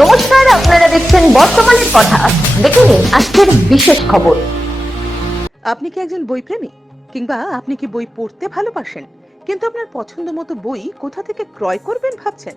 নমস্কার, আপনারা দেখছেন বর্তমানের কথা। দেখে নিন আজকের বিশেষ খবর। আপনি কি একজন বইপ্রেমী? কিংবা আপনি কি বই পড়তে ভালোবাসেন, কিন্তু আপনার পছন্দ মতো বই কোথা থেকে ক্রয় করবেন ভাবছেন?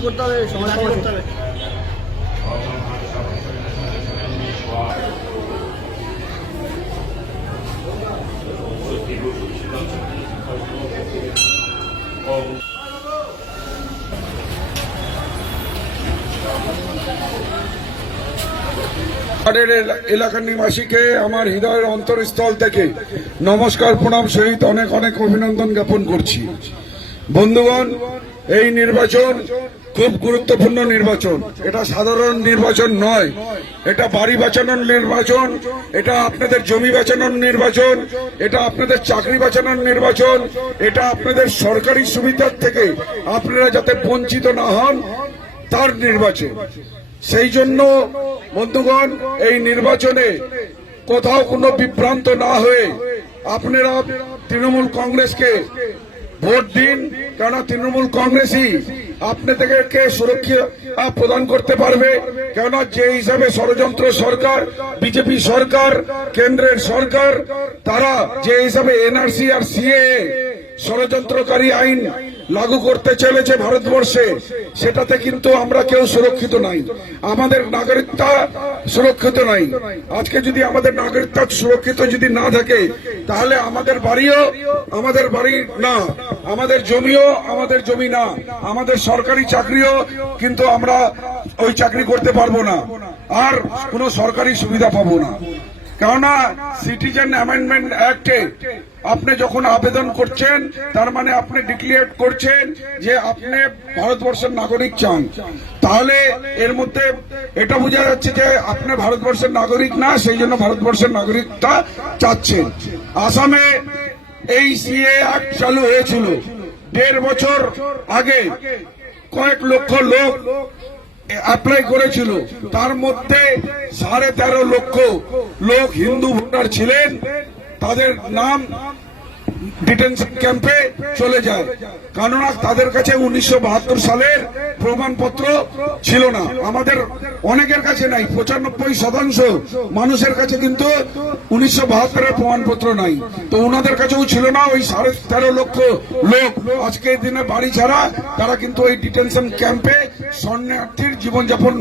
করতে হবে, সময় করতে হবে এলা- এলাকার নিবাসীকে আমার হৃদয়ের অন্তরস্থল থেকে নমস্কার, প্রণাম সহিত অনেক অনেক অভিনন্দন জ্ঞাপন করছি। বন্ধুগণ, এই নির্বাচন খুব গুরুত্বপূর্ণ নির্বাচন। এটা সাধারণ নির্বাচন নয়। এটা বাড়ি বাঁচানোর নির্বাচন, এটা আপনাদের জমি বাঁচানোর নির্বাচন, এটা আপনাদের চাকরি বাঁচানোর নির্বাচন, এটা আপনাদের সরকারি সুবিধার থেকে আপনারা যাতে বঞ্চিত না হন, তার নির্বাচন। সেই জন্য, বন্ধুগণ, এই নির্বাচনে কোথাও কোনো বিভ্রান্ত না হয়ে আপনারা তৃণমূল কংগ্রেসকে ভোট দিন, কেননা তৃণমূল কংগ্রেসই আপনাদেরকে সুরক্ষা প্রদান করতে পারবে। কেননা যে হিসাবে ষড়যন্ত্র সরকার, বিজেপি সরকার, কেন্দ্রের সরকার, তারা যে হিসাবে এনআরসি আর সিএ ষড়যন্ত্রকারী আইন লাগু করতে চলেছে ভারতবর্ষে, সেটাতে কিন্তু আমরা কেউ সুরক্ষিত নাই। আমাদের নাগরিকতা সুরক্ষিত নাই। আজকে যদি আমাদের নাগরিকতা সুরক্ষিত যদি না থাকে, তাহলে আমাদের বাড়িও আমাদের বাড়ি না। আমাদের জমিও আমাদের জমি না। আমাদের সরকারি চাকরিও কিন্তু আমরা ওই চাকরি করতে পারব না। আর কোনো সরকারি সুবিধা পাবো না। কেননা সিটিজেন অ্যামেন্ডমেন্ট অ্যাক্টে আপনি যখন আবেদন করছেন, তার মানে আপনি ডিক্লিয়ার করছেন যে আপনি ভারতবর্ষের নাগরিক চান। তাহলে এর মধ্যে এটা বোঝা যাচ্ছে যে আপনি ভারতবর্ষের নাগরিক না, সেই জন্য ভারতবর্ষের নাগরিকটা চাচ্ছেন। আসামে এই সিএ অ্যাক্ট চালু হয়েছিল। দেড় বছর আগে কয়েক লক্ষ লোক অ্যাপ্লাই করেছিল। তার মধ্যে সাড়ে তেরো লক্ষ লোক হিন্দু ভোটার ছিলেন। তাদের নাম ডিটেনশন ক্যাম্পে চলে যায়। কেননা তাদের কাছে উনিশশো বাহাত্তর সালের প্রমাণপত্র ছিল না। আমাদের অনেকের কাছে নাই, পঁচানব্বই শতাংশ মানুষের কাছে কিন্তু উনিশশো বাহাত্তরের প্রমাণপত্র নাই। তো ওনাদের কাছেও ছিল না, ওই সাড়ে তেরো লক্ষ লোক। আজকের দিনে বাড়ি ছাড়া তারা কিন্তু ওই ডিটেনশন ক্যাম্পে শরণার্থীর জীবনযাপন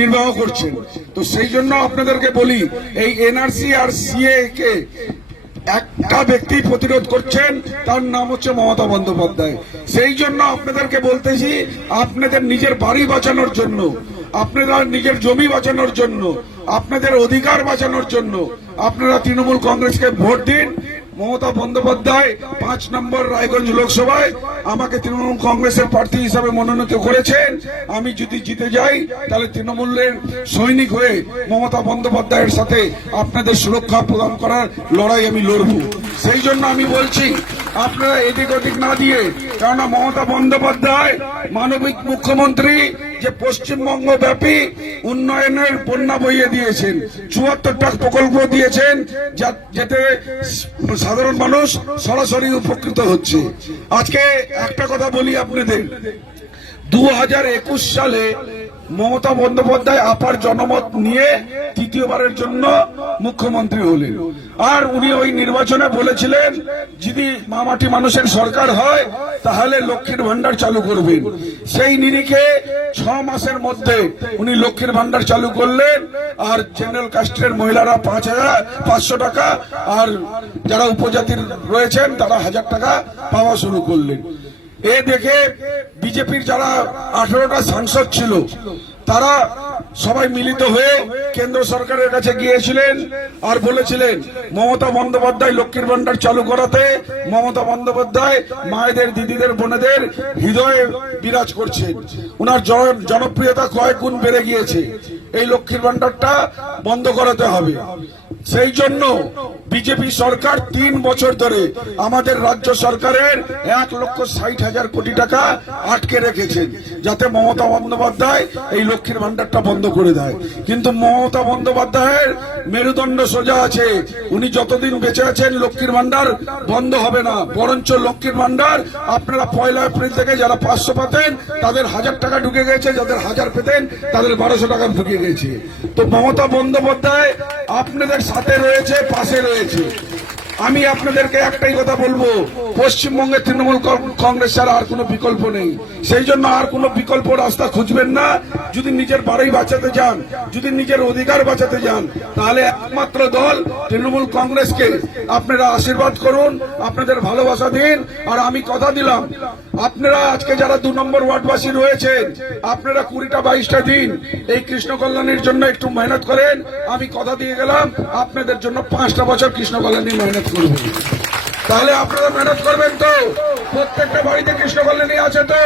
নির্বাহ করছেন। তো সেই জন্য আপনাদেরকে বলি, এই এনআরসি আর সিএ কে একটা ব্যক্তি প্রতিরোধ করছেন, তার নাম হচ্ছে মমতা বন্দ্যোপাধ্যায়। সেই জন্য আপনাদেরকে বলতেছি, আপনাদের নিজের বাড়ি বাঁচানোর জন্য, আপনারা নিজের জমি বাঁচানোর জন্য, আপনাদের অধিকার বাঁচানোর জন্য, আপনারা তৃণমূল কংগ্রেসকে ভোট দিন মমতা বন্দ্যোপাধ্যায় পাঁচ নম্বর রায়গঞ্জ লোকসভায় আমাকে তৃণমূল কংগ্রেসের প্রার্থী হিসাবে মনোনীত করেছেন। আমি যদি জিতে যাই, তাহলে তৃণমূলের সৈনিক হয়ে মমতা বন্দ্যোপাধ্যায়ের সাথে আপনাদের সুরক্ষা প্রদান করার লড়াই আমি লড়ব। সেই জন্য আমি বলছি, আপনারা এদিক ওদিক না দিয়ে, কেননা মমতা বন্দ্যোপাধ্যায় মানবিক মুখ্যমন্ত্রী যে পশ্চিমবঙ্গ ব্যাপী উন্নয়নের বন্যা বইয়ে দিয়েছেন, চুয়াত্তরটা প্রকল্প দিয়েছেন যাতে সাধারণ মানুষ সরাসরি উপকৃত হচ্ছে। আজকে একটা কথা বলি আপনাদের। দু হাজার একুশ সালে মমতা বন্দ্যোপাধ্যায় আপার জনমত নিয়ে তৃতীয়বারের জন্য মুখ্যমন্ত্রী হলেন। আর উনি ওই নির্বাচনে বলেছিলেন, যদি মামাটি মানুষের সরকার হয়, তাহলে লক্ষ্মীর ভান্ডার চালু করবেন। সেই নিরিখে ছ মাসের মধ্যে উনি লক্ষ্মীর ভান্ডার চালু করলেন, আর জেনারেল কাস্টের মহিলারা পাঁচ হাজার পাঁচশো টাকা, আর যারা উপজাতির রয়েছেন, তারা হাজার টাকা পাওয়া শুরু করলেন। এ দেখে বিজেপির যারা আঠারোটা সাংসদ ছিল, তারা সবাই মিলিত হয়ে কেন্দ্র সরকারের কাছে গিয়েছিলেন আর বলেছিলেন, মমতা বন্দ্যোপাধ্যায় লক্ষ্মীর ভান্ডার চালু করাতে, মমতা বন্দ্যোপাধ্যায় মায়েদের, দিদিদের, বোনেদের হৃদয়ে বিরাজ করছেন ওনার জন- জনপ্রিয়তা কয়েক গুণ বেড়ে গিয়েছে। এই লক্ষ্মীর ভান্ডারটা বন্ধ করাতে হবে। সেই জন্য বিজেপি সরকার তিন বছর ধরে আমাদের রাজ্য সরকারের এক লক্ষ ষাট হাজার কোটি টাকা আটকে রেখেছেন, যাতে মমতা বন্দ্যোপাধ্যায় এই লক্ষ্মীর ভান্ডারটা বন্ধ করে দেয়। কিন্তু মমতা বন্দ্যোপাধ্যায়ের মেরুদণ্ড সোজা আছে। উনি যতদিন বেঁচে আছেন, লক্ষ্মীর ভান্ডার বন্ধ হবে না। বরঞ্চ লক্ষ্মীর ভান্ডার আপনারা পয়লা এপ্রিল থেকে যারা পাঁচশো পাতেন, তাদের হাজার টাকা ঢুকে গেছে, যাদের হাজার পেতেন, তাদের বারোশো টাকা ঢুকে গেছে। তো মমতা বন্দ্যোপাধ্যায় আপনাদের সাথে রয়েছে পাশে রয়েছে। আমি আপনাদেরকে একটাই কথা বলব, পশ্চিমবঙ্গে তৃণমূল কংগ্রেস ছাড়া আর কোনো বিকল্প নেই। সেই জন্য আর কোনো বিকল্প রাস্তা খুঁজবেন না। যদি নিজের বাড়ি বাঁচাতে যান যদি নিজের অধিকার বাঁচাতে যান তাহলে একমাত্র দল তৃণমূল কংগ্রেসকে। আপনারা আশীর্বাদ করুন, আপনাদের ভালোবাসা দিন। আর আমি কথা দিলাম, আপনারা আজকে যারা দু নম্বর ওয়ার্ডবাসী রয়েছেন, আপনারা কুড়িটা বাইশটা দিন এই কৃষ্ণ কল্যাণীর জন্য একটু মেহনত করেন। আমি কথা দিয়ে গেলাম, আপনাদের জন্য পাঁচটা বছর কৃষ্ণ কল্যাণী মেহনত তাহলে আপনারা মেহনত করবেন তো। প্রত্যেকটা বাড়িতে কৃষ্ণ কল্যাণী আছে তো।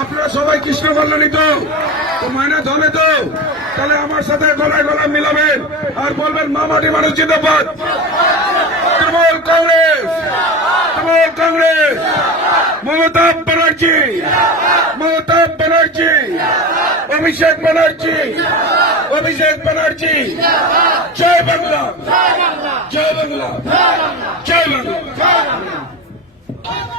আপনারা সবাই কৃষ্ণ কল্যাণী তো। তো মেহনত হবে তো। তাহলে আমার সাথে গলায় গলা মিলাবেন আর বলবেন মামাটি মানুষ জিন্দাবাদ। তৃণমূল কংগ্রেস। তৃণমূল কংগ্রেস। মমতা ব্যানার্জি। মমতা ব্যানার্জি। অভিষেক ব্যানার্জি অভিষেক ব্যানার্জি জয় বাংলা জয় বাংলা জয় বাংলা মামা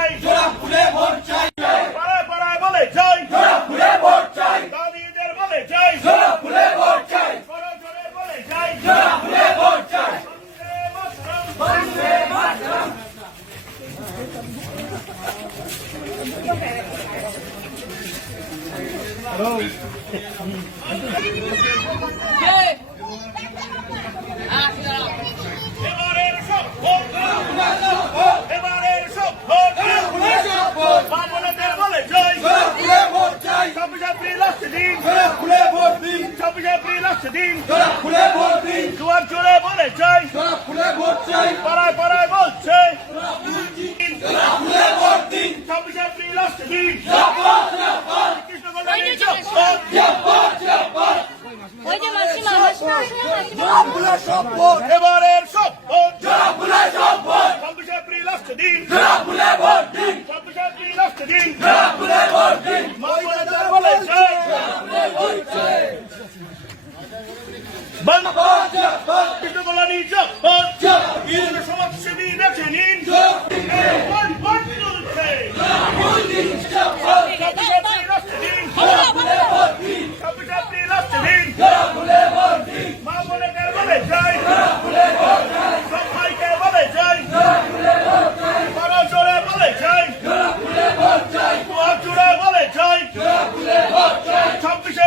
চাই। জোড়া ফুলে ভোট চাই। পাড়ায় পাড়ায় বলে চাই জোড়া ফুলে ভোট চাই। দাদিদের বলে চাই জোড়া ফুলে ভোট চাই। জোরে জোরে বলে চাই জোড়া ফুলে ভোট চাই। বন্দে মাতরম। বন্দে মাতরম। এপ্রিল আসছে দিন। ছাব্বিশ এপ্রিল আসছে দিন। দুয়ার জুড়ে বলে জয় পাড়ায় পাড়ায় বলছে। ছাব্বিশ এপ্রিল আসছে দিন। ওই যে মাসিমা মাসিমা এবারের সব ভোট ছাব্বিশ এপ্রিল আসছে দিন ছাব্বিশ এপ্রিল আসছে দিন বামনেদের বলে জয় কৃষ্ণকলানি জব্বর সমাজসেবী বেছে নিন ভোট ভোট চলছে ছাব্বিশ এপ্রিল আসছে দিন ছাব্বিশ এপ্রিল আসছে দিন মা বোনেদের বলে জয় সব ভাইকে বলে জয় বড় জোরে বলে জয় দুয়ার জুড়ে বলে জয় ছাব্বিশে